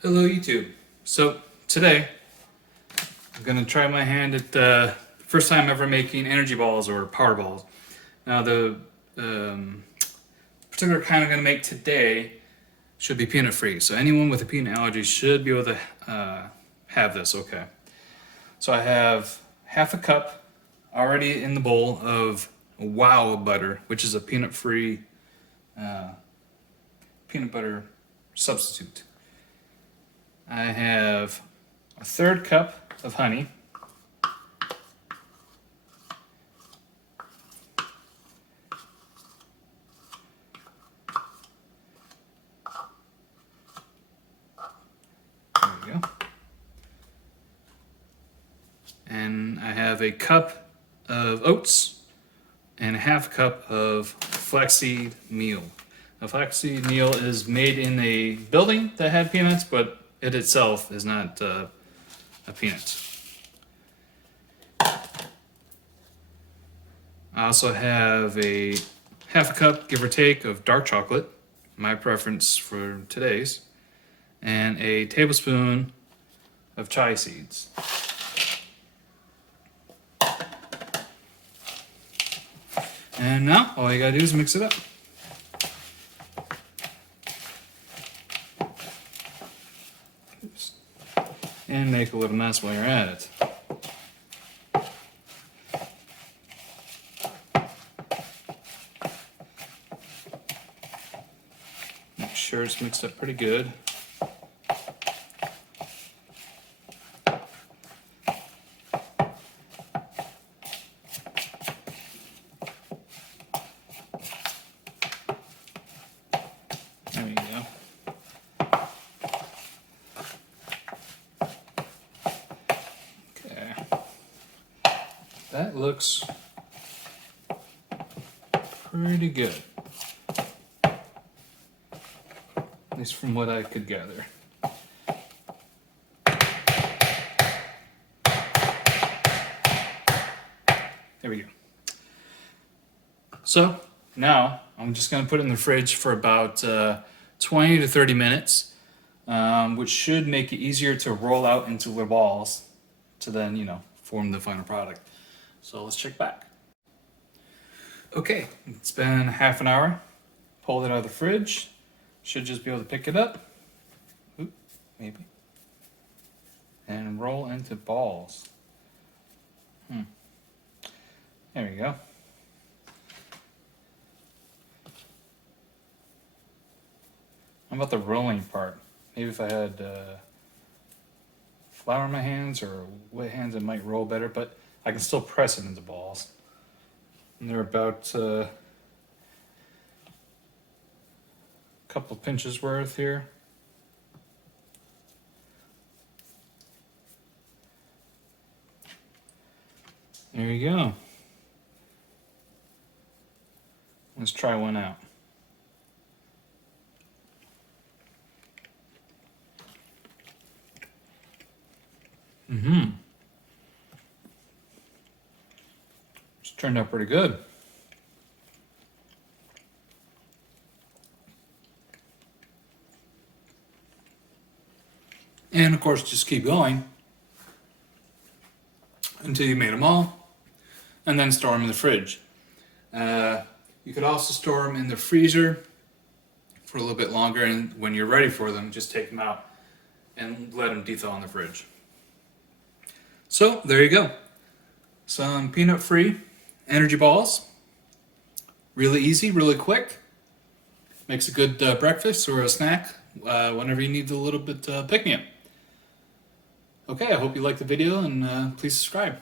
Hello YouTube. So today I'm gonna try my hand at the first time ever making energy balls or power balls. Now the particular kind I'm gonna make today should be peanut free. So anyone with a peanut allergy should be able to have this. Okay. So I have half a cup already in the bowl of Wow butter, which is a peanut free peanut butter substitute. I have a third cup of honey. There we go. And I have a cup of oats and a half cup of flaxseed meal. Now, flaxseed meal is made in a building that had peanuts, but it itself is not a peanut. I also have a half a cup, give or take, of dark chocolate, my preference for today's, and a tablespoon of chia seeds. And now all you gotta do is mix it up. Oops. And make a little mess while you're at it. Make sure it's mixed up pretty good. There you go. Okay. That looks pretty good. At least from what I could gather. There we go. So now I'm just going to put it in the fridge for about 20 to 30 minutes, which should make it easier to roll out into little balls to then, form the final product. So let's check back. Okay, it's been half an hour. Pulled it out of the fridge. Should just be able to pick it up. Oop, maybe. And roll into balls. There we go. How about the rolling part? Maybe if I had flour in my hands or wet hands, it might roll better, but I can still press it into balls. And they're about a couple of pinches worth here. There you go. Let's try one out. It's turned out pretty good. And of course, just keep going until you made them all, and then store them in the fridge. You could also store them in the freezer for a little bit longer, and when you're ready for them, just take them out and let them dethaw in the fridge. So there you go. Some peanut-free energy balls. Really easy, really quick. Makes a good breakfast or a snack whenever you need a little bit pick-me-up. Okay, I hope you liked the video, and please subscribe.